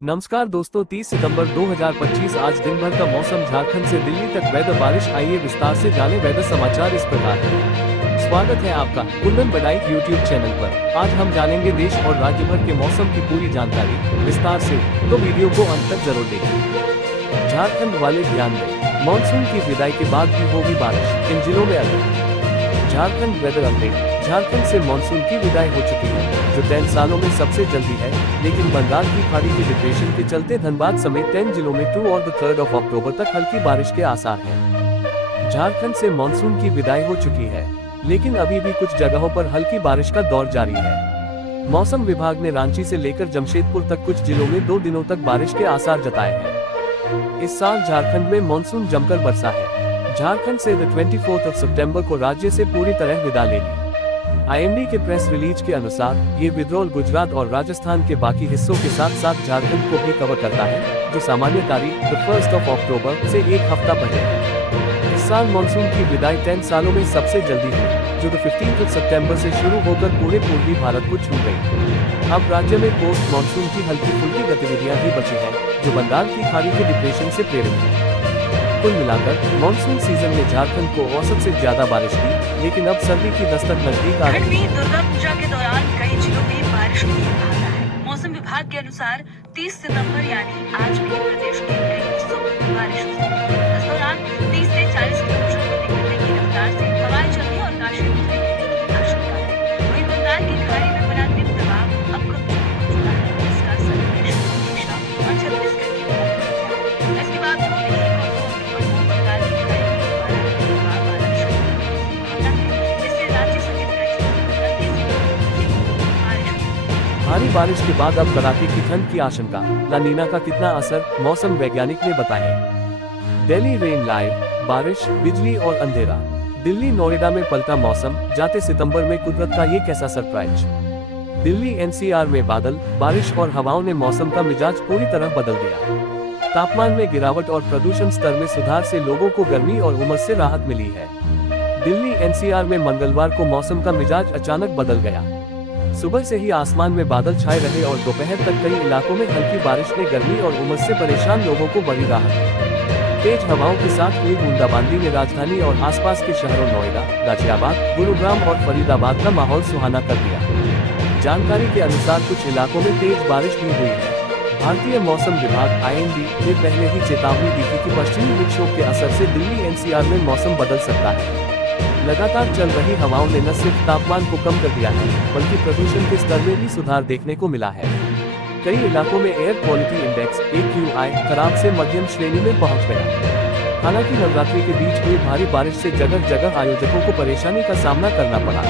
नमस्कार दोस्तों, 30 सितंबर 2025 आज दिन भर का मौसम झारखंड से दिल्ली तक वेदर बारिश। आइए विस्तार से जाने वेदर समाचार इस प्रकार है। स्वागत है आपका कुंदन बडाई यूट्यूब चैनल पर। आज हम जानेंगे देश और राज्य भर के मौसम की पूरी जानकारी विस्तार से, तो वीडियो को अंत तक जरूर देखें। झारखंड वाले ध्यान दें, मानसून की विदाई के बाद भी होगी बारिश, इन जिलों में alert. Jharkhand weather update. Jharkhand से मानसून की विदाई हो चुकी है, जो 10 सालों में सबसे जल्दी है, लेकिन बंगाल की खाड़ी के डिप्रेशन के चलते धनबाद समेत 10 जिलों में 2 और 3 अक्टूबर तक हल्की बारिश के आसार हैं। झारखंड से मानसून की विदाई हो चुकी है, लेकिन अभी भी कुछ जगहों पर हल्की बारिश का दौर जारी है। मौसम विभाग ने रांची से लेकर जमशेदपुर तक कुछ जिलों में 2 दिनों तक बारिश के आसार जताए हैं। इस साल झारखंड में मानसून जमकर बरसा है। झारखंड से 24 सितंबर को राज्य से पूरी तरह विदा ले ली। आईएमडी के प्रेस रिलीज के अनुसार ये विद्रोह गुजरात और राजस्थान के बाकी हिस्सों के साथ साथ झारखंड को भी कवर करता है, जो सामान्य तारीख 1 अक्टूबर से एक हफ्ता पहले है। इस साल मानसून की विदाई 10 सालों में सबसे जल्दी हुई, जो 15 सितंबर से शुरू होकर पूरे पूर्वी भारत को छू गई। अब राज्य में पोस्ट मानसून की हल्की फुल्की गतिविधियां ही बची हैं, जो बंगाल की खाड़ी के डिप्रेशन से प्रेरित है। कुल मिलाकर मानसून सीजन में झारखंड को औसत से ज्यादा बारिश हुई, लेकिन अब सर्दी की दस्तक नजदीक आ रही है। दुर्गा पूजा के दौरान कई जिलों में बारिश की संभावना है। मौसम विभाग के अनुसार 30 सितंबर यानी आज भी प्रदेश के कई हिस्सों में बारिश हो सकती है। इस दौरान 30 से 40 किलोमीटर प्रति घंटे की रफ्तार से हवाएं चलने और काशीर बिजली गिरने की आशंका है। वहीं बंगाल की खाड़ी में बना निम्न दबाव अब कमजोर हो चुका है, जिसका असर प्रदेश में ओडिशा और छत्तीसगढ़ के ऊपर पड़ गया है। इसके बावजूद भारी बारिश के बाद अब कड़ाके की ठंड की आशंका। ला नीना का कितना असर, मौसम वैज्ञानिक ने बताया। दिल्ली रेन लाइव, बारिश, बिजली और अंधेरा। दिल्ली नोएडा में पलटा मौसम, जाते सितंबर में कुदरत का ये कैसा सरप्राइज। दिल्ली एनसीआर में बादल, बारिश और हवाओं ने मौसम का मिजाज पूरी तरह बदल दिया। तापमान में गिरावट और प्रदूषण स्तर में सुधार से लोगों को गर्मी और उमस से राहत मिली है। दिल्ली एनसीआर में मंगलवार को मौसम का मिजाज अचानक बदल गया। सुबह से ही आसमान में बादल छाए रहे और दोपहर तक कई इलाकों में हल्की बारिश ने गर्मी और उमस से परेशान लोगों को बड़ी राहत दी। तेज हवाओं के साथ हुई बूंदाबांदी ने राजधानी और आसपास के शहरों नोएडा, गाजियाबाद, गुरुग्राम और फरीदाबाद का माहौल सुहाना कर दिया। जानकारी के अनुसार कुछ इलाकों में तेज बारिश भी हुई है। भारतीय मौसम विभाग आईएमडी ने पहले ही चेतावनी दी थी कि पश्चिमी विक्षोभ के असर से दिल्ली एनसीआर में मौसम बदल सकता है। लगातार चल रही हवाओं ने न सिर्फ तापमान को कम कर दिया है, बल्कि प्रदूषण के स्तर में भी सुधार देखने को मिला है। कई इलाकों में एयर क्वालिटी इंडेक्स AQI खराब से मध्यम श्रेणी में पहुंच गया। हालांकि नवरात्रि के बीच हुई भारी बारिश से जगह जगह आयोजकों को परेशानी का सामना करना पड़ा।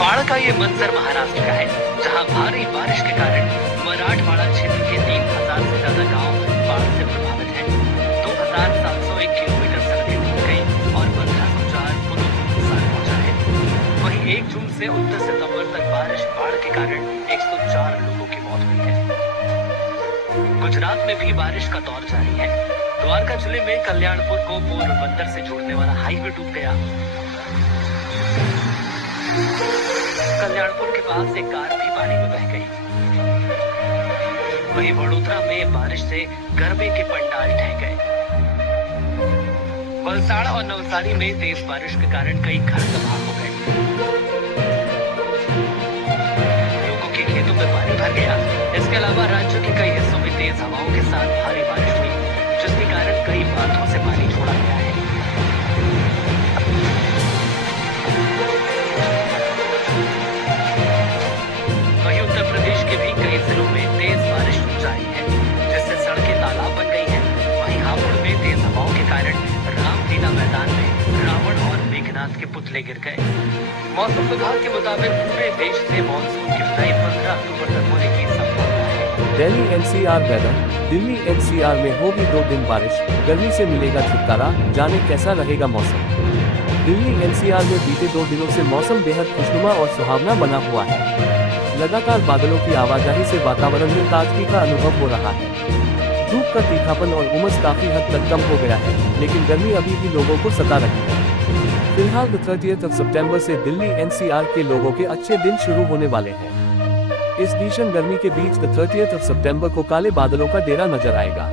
बाढ़ का ये मंजर महाराष्ट्र का है, जहां भारी बारिश के कारण मराठवाड़ा क्षेत्र के 3000 से ज्यादा गांव बाढ़ से प्रभावित हैं। 2701 किलोमीटर सड़कें टूट गई और 1504 पुलों को नुकसान पहुंचा है। वहीं 1 जून से 29 सितंबर तक बाढ़ के कारण 104 लोगों की मौत हुई है। गुजरात में भी बारिश का दौर जारी है। द्वारका जिले में कल्याणपुर को पोरबंदर से जोड़ने वाला हाईवे डूब गया। कल्याणपुर के पास एक कार भी पानी में बह गई। वहीं वडोदरा में बारिश से गरबे के पंडाल ढह गए। वलसाड़ और नवसारी में तेज बारिश के कारण कई घर तबाह हो गए। लोगों के खेतों में पानी भर गया। इसके अलावा राज्य के कई हिस्सों में तेज हवाओं के साथ भारी बारिश हुई, जिसके कारण कई बांधों से पानी छोड़ा गया है। वहीं उत्तर प्रदेश के भी कई जिलों में तेज बारिश जारी है, जिससे सड़कें तालाब बन गई हैं। वहीं हापुड़ में तेज हवाओं के कारण रामलीला मैदान में रावण और मेघनाथ के पुतले गिर गए। मौसम विभाग के मुताबिक पूरे देश से मानसून की विदाई 15 अक्टूबर तक होने की संभावना है। Delhi NCR weather. Delhi NCR में होगी 2 दिन बारिश, गर्मी से मिलेगा छुटकारा, जाने कैसा रहेगा मौसम। दिल्ली एनसीआर में बीते 2 दिनों से मौसम बेहद खुशनुमा और सुहावना बना हुआ है। लगातार बादलों की आवाजाही से वातावरण में ताजगी का अनुभव हो रहा है। धूप का तीखापन और उमस काफी हद तक कम हो गया है, लेकिन गर्मी अभी भी लोगों को सता रही है। फिलहाल 30 सितंबर से दिल्ली एनसीआर के लोगों के अच्छे दिन शुरू होने वाले हैं। इस भीषण गर्मी के बीच 30 सितंबर को काले बादलों का डेरा नजर आएगा।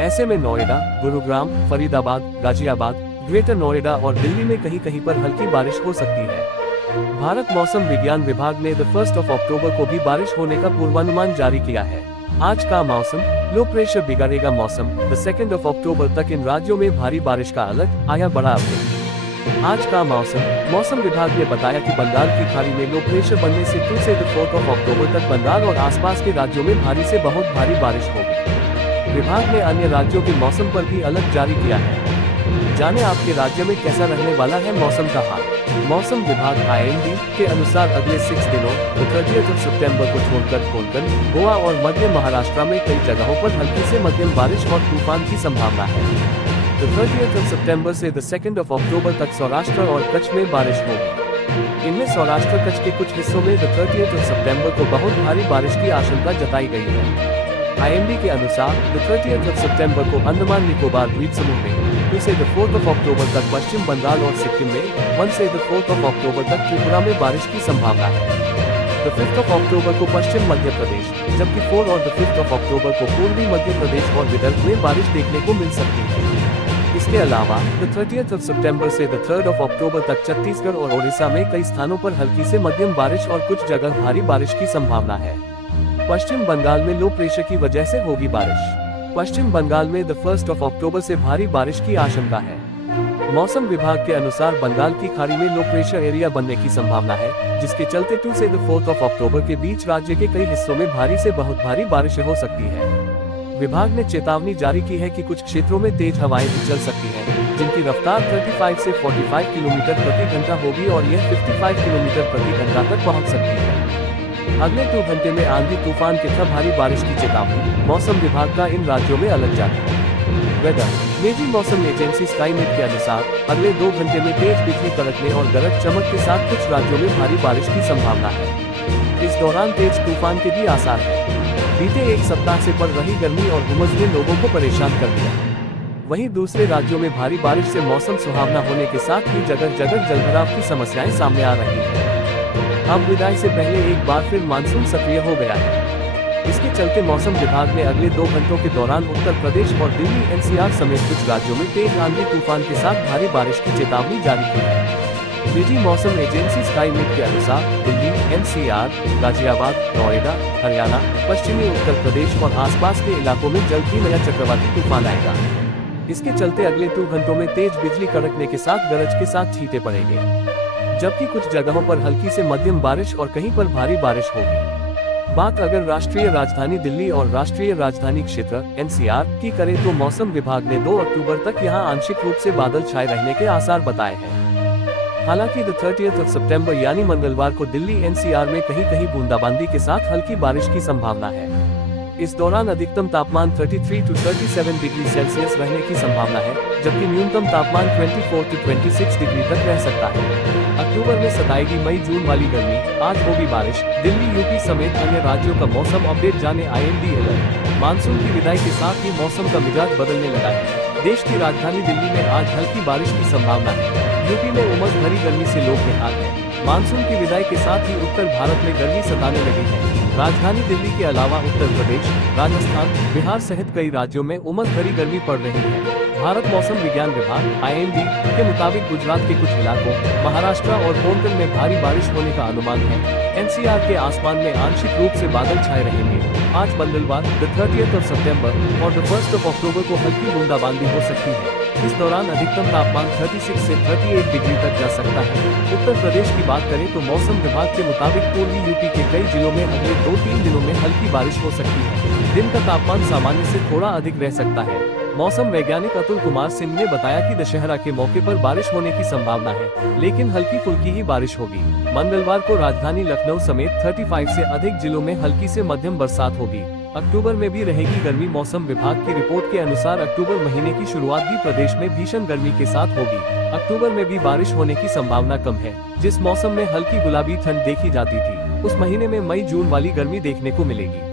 ऐसे में नोएडा, गुरुग्राम, फरीदाबाद, गाजियाबाद, ग्रेटर नोएडा और दिल्ली में कहीं कहीं पर हल्की बारिश हो सकती है। भारत मौसम विज्ञान विभाग ने 1 अक्टूबर को भी बारिश होने का पूर्वानुमान जारी किया है। आज का मौसम, लो प्रेशर बिगाड़ेगा मौसम। 2 अक्टूबर तक इन राज्यों में भारी बारिश का अलर्ट, आया बड़ा अपडेट। आज का मौसम विभाग ने बताया कि बंगाल की खाड़ी में लो प्रेशर बनने से 2 से 4 अक्टूबर तक बंगाल और आसपास के राज्यों में भारी से बहुत भारी बारिश होगी। विभाग ने अन्य राज्यों के मौसम पर भी अलर्ट जारी किया है। जाने आपके राज्य में कैसा रहने वाला है मौसम का हाल। मौसम विभाग IMD के अनुसार अगले 6 दिनों 30 सितंबर को छोड़कर कोंकण, गोवा और मध्य महाराष्ट्र में कई जगहों पर हल्की से मध्यम बारिश और तूफान की संभावना है। 30 सितंबर से 2 अक्टूबर तक सौराष्ट्र और कच्छ में बारिश होगी। इनमें सौराष्ट्र कच्छ के कुछ हिस्सों में 30 सितंबर को बहुत भारी बारिश की आशंका जताई गई है। IMD के अनुसार 30 सितंबर को अंडमान निकोबार द्वीप समूह में 2 से 4 अक्टूबर तक पश्चिम बंगाल और सिक्किम में 1 से 4 अक्टूबर तक त्रिपुरा में बारिश की संभावना है। 5 अक्टूबर को पश्चिम मध्य प्रदेश, जबकि 4 और 5 अक्टूबर को पूर्वी मध्य प्रदेश और विदर्भ में बारिश देखने को मिल सकती है। इसके अलावा 30 सितंबर से 3 अक्टूबर तक छत्तीसगढ़ और ओडिशा में कई स्थानों पर हल्की से मध्यम बारिश और कुछ जगह भारी बारिश की संभावना है। पश्चिम बंगाल में लो प्रेशर की वजह से होगी बारिश। पश्चिम बंगाल में 1 अक्टूबर से भारी बारिश की आशंका है। मौसम विभाग के अनुसार बंगाल की खाड़ी में लो प्रेशर एरिया बनने की संभावना है, जिसके चलते 2 से 4 अक्टूबर के बीच राज्य के कई हिस्सों में भारी से बहुत भारी बारिश हो सकती है। विभाग ने चेतावनी जारी की है कि कुछ क्षेत्रों में तेज हवाएं भी चल सकती हैं, जिनकी रफ्तार 35 से 45 किलोमीटर प्रति घंटा होगी और यह 55 किलोमीटर प्रति घंटा तक पहुंच सकती है। अगले 2 घंटे में आंधी तूफान के साथ भारी बारिश की चेतावनी, मौसम विभाग का इन राज्यों में अलर्ट जारी। वेदर, निजी मौसम एजेंसी स्काईमेट के अनुसार अगले 2 घंटे में तेज बिजली कड़कने और गरज चमक के साथ कुछ राज्यों में भारी बारिश की संभावना है। इस दौरान तेज तूफान के भी आसार हैं। बीते एक सप्ताह से बढ़ रही गर्मी और उमस ने लोगों को परेशान कर दिया। वहीं दूसरे राज्यों में भारी बारिश से मौसम सुहावना होने के साथ ही जगह जगह जलभराव की समस्याएं सामने आ रही हैं। अब विदाई से पहले एक बार फिर मानसून सक्रिय हो गया है। इसके चलते मौसम विभाग ने अगले 2 घंटों के दौरान उत्तर प्रदेश और दिल्ली NCR समेत कुछ राज्यों में तेज आंधी तूफान के साथ भारी बारिश की चेतावनी जारी की है। निजी मौसम एजेंसी स्काईमेट के अनुसार दिल्ली, NCR, गाजियाबाद, नोएडा, हरियाणा, पश्चिमी उत्तर प्रदेश और आसपास के इलाकों में जल्द ही नया चक्रवाती तूफान आएगा। इसके चलते अगले 2 घंटों में तेज बिजली कड़कने के साथ गरज के साथ छींटे पड़ेंगे, जबकि कुछ जगहों पर हल्की से मध्यम बारिश और कहीं पर भारी बारिश होगी। बात अगर राष्ट्रीय राजधानी दिल्ली और राष्ट्रीय राजधानी क्षेत्र NCR की करें तो मौसम विभाग ने 2 अक्टूबर तक यहां आंशिक रूप से बादल छाए रहने के आसार बताए हैं। हालांकि 30 सितंबर यानी मंगलवार को दिल्ली NCR में कहीं कहीं बूंदाबांदी के साथ हल्की बारिश की संभावना है। इस दौरान अधिकतम तापमान 33 to 37 डिग्री सेल्सियस रहने की संभावना है, जबकि न्यूनतम तापमान 24 to 26 डिग्री तक रह सकता है। अक्टूबर में सताएगी मई जून वाली गर्मी, आज होगी बारिश। दिल्ली, यूपी समेत अन्य राज्यों का मौसम अपडेट जाने IMD अलर्ट। मानसून की विदाई के साथ ही मौसम का मिजाज बदलने लगा है। देश की राजधानी दिल्ली में आज हल्की बारिश की संभावना है। यूपी में उमस भरी गर्मी से लोग बेहाल हैं। मानसून की विदाई के साथ ही उत्तर भारत में गर्मी सताने लगी है। राजधानी दिल्ली के अलावा उत्तर प्रदेश, राजस्थान, बिहार सहित कई राज्यों में उमस भरी गर्मी पड़ रही है। भारत मौसम विज्ञान विभाग IMD के मुताबिक गुजरात के कुछ इलाकों, महाराष्ट्र और कोंकण में भारी बारिश होने का अनुमान है। NCR के आसमान में आंशिक रूप से बादल छाए रहेंगे। आज मंगलवार 30 सितंबर और 1 अक्टूबर को हल्की बूंदाबांदी हो सकती है। इस दौरान अधिकतम तापमान 36 से 38 डिग्री तक जा सकता है। उत्तर प्रदेश की बात करें तो मौसम विभाग के मुताबिक पूर्वी यूपी के कई जिलों में अगले 2-3 दिनों में हल्की बारिश हो सकती है। दिन का तापमान सामान्य से थोड़ा अधिक रह सकता है। मौसम वैज्ञानिक अतुल कुमार सिंह ने बताया कि दशहरा के मौके पर बारिश होने की संभावना है, लेकिन हल्की फुल्की ही बारिश होगी। मंगलवार को राजधानी लखनऊ समेत 35 से अधिक जिलों में हल्की से मध्यम बरसात होगी। अक्टूबर में भी रहेगी गर्मी। मौसम विभाग की रिपोर्ट के अनुसार अक्टूबर महीने की शुरुआत भी प्रदेश में भीषण गर्मी के साथ होगी। अक्टूबर में भी बारिश होने की संभावना कम है। जिस मौसम में हल्की गुलाबी ठंड देखी जाती थी, उस महीने में मई जून वाली गर्मी देखने को मिलेगी।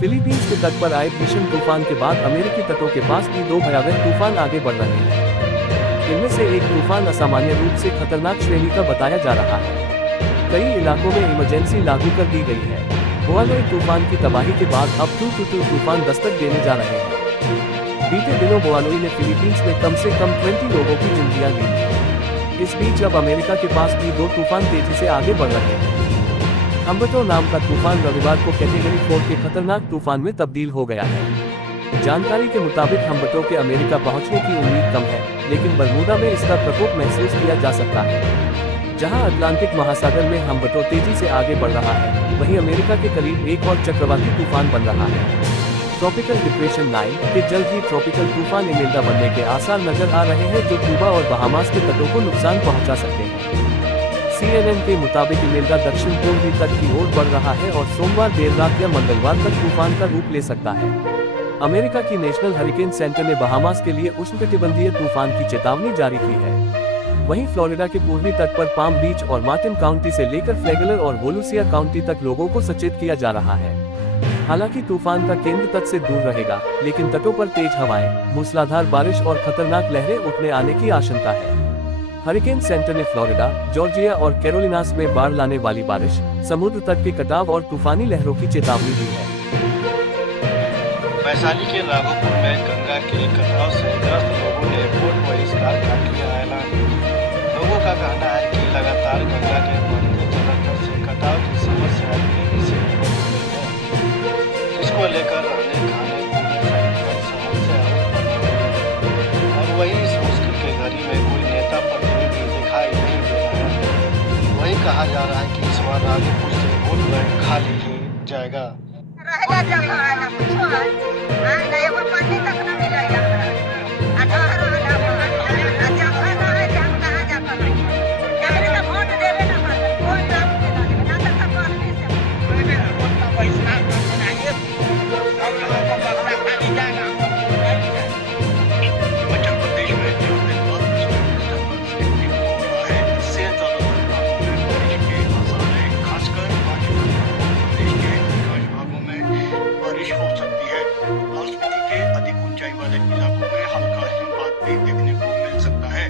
फिलीपींस के तट पर आए भीषण तूफान के बाद अमेरिकी तटों के पास भी 2 भयावह तूफान आगे बढ़ रहे हैं। इनमें से एक तूफान असामान्य रूप से खतरनाक श्रेणी का बताया जा रहा है। कई इलाकों में इमरजेंसी लागू कर दी गई है। बुआनोई तूफान की तबाही के बाद अब टू तूफान दस्तक देने जा रहे हैं। बीते दिनों बुआनोई ने फिलीपींस में कम से कम 20 लोगों की जिंदगियां ली। इस बीच अब अमेरिका के पास भी 2 तूफान तेजी से आगे बढ़ रहे हैं। हम्बर्टो नाम का तूफान रविवार को कैटेगरी 4 के खतरनाक तूफान में तब्दील हो गया है। जानकारी के मुताबिक हम्बर्टो के अमेरिका पहुंचने की उम्मीद कम है, लेकिन बरमूडा में इसका प्रकोप महसूस किया जा सकता है। जहां अटलांटिक महासागर में हम्बर्टो तेजी से आगे बढ़ रहा है, वहीं अमेरिका के करीब एक और चक्रवाती तूफान बन रहा है। ट्रॉपिकल डिप्रेशन 9 के जल्द ही ट्रॉपिकल तूफान इमेल्डा बनने के आसार नजर आ रहे हैं, जो क्यूबा और बहामास के तटों को नुकसान पहुंचा सकते हैं। CNN के मुताबिक इमेल्डा दक्षिण पूर्वी तट की ओर बढ़ रहा है और सोमवार देर रात या मंगलवार तक तूफान का रूप ले सकता है। अमेरिका की नेशनल हरिकेन सेंटर ने बहामास के लिए उष्णकटिबंधीय तूफान की चेतावनी जारी की है। वहीं फ्लोरिडा के पूर्वी तट पर पाम बीच और मार्टिन काउंटी से लेकर फ्लैगलर और वोलुसिया काउंटी तक लोगों को सचेत किया जा रहा है। हालांकि तूफान का केंद्र तट से दूर रहेगा, लेकिन तटों पर तेज हवाएं, मूसलाधार बारिश और खतरनाक लहरें उठने आने की आशंका है। हरिकेन सेंटर ने फ्लोरिडा, जॉर्जिया और कैरोलिनास में बाढ़ लाने वाली बारिश, समुद्र तट के कटाव और तूफानी लहरों की चेतावनी दी है। वैशाली के राघोपुर में गंगा के कटाव से ग्रस्त लोगों ने वोट बहिष्कार का किया ऐलान। लोगों का कहना है कि लगातार गंगा के बढ़ते जलस्तर से कटाव की समस्या तेजी से बढ़ रही है, जिसको लेकर रहने खाने पीने सहित कई समस्या उत्पन्न हो रही है। और वहीं इस मुश्किल के घड़ी में कोई नेता प्रतिनिधि दिखाई नहीं दे रहा है। वही कहा जा रहा है कि इस बार राघोपुर से वोट बैंक खाली ही जाएगा। रहेगा जगह है ना कुछ है ना एगो पानी तक ना मिलेगा अठारह जगह ना है जहाँ कहाँ जाता नहीं कैमरे का वोट देवे ना पड़ता कोई लाभ नहीं देना ना तक पानी से कोई ना वोट का पैसा करना है और लोगों को बक्सा खाली जाएगा। मध्य प्रदेश में जो दिन बाद है, इससे बारिश के आसार है। खासकर प्रदेश के अधिकांश भागों में बारिश हो सकती है। लाहौल स्पीति के अधिक ऊंचाई वाले इलाकों में हल्का हिमपात भी देखने को मिल सकता है।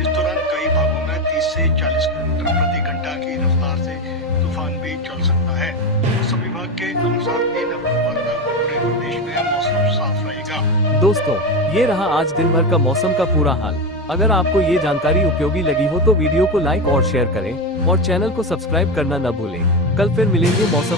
इस दौरान कई भागों में 30 से 40 किलोमीटर प्रति घंटा की रफ्तार से तूफान भी चल सकता है। मौसम विभाग के अनुसार 3 नवंबर तक पूरे प्रदेश में मौसम साफ रहेगा। दोस्तों, ये रहा आज दिन भर का मौसम का पूरा हाल। अगर आपको ये जानकारी उपयोगी लगी हो तो वीडियो को लाइक और शेयर करें और चैनल को सब्सक्राइब करना न भूलें। कल फिर मिलेंगे मौसम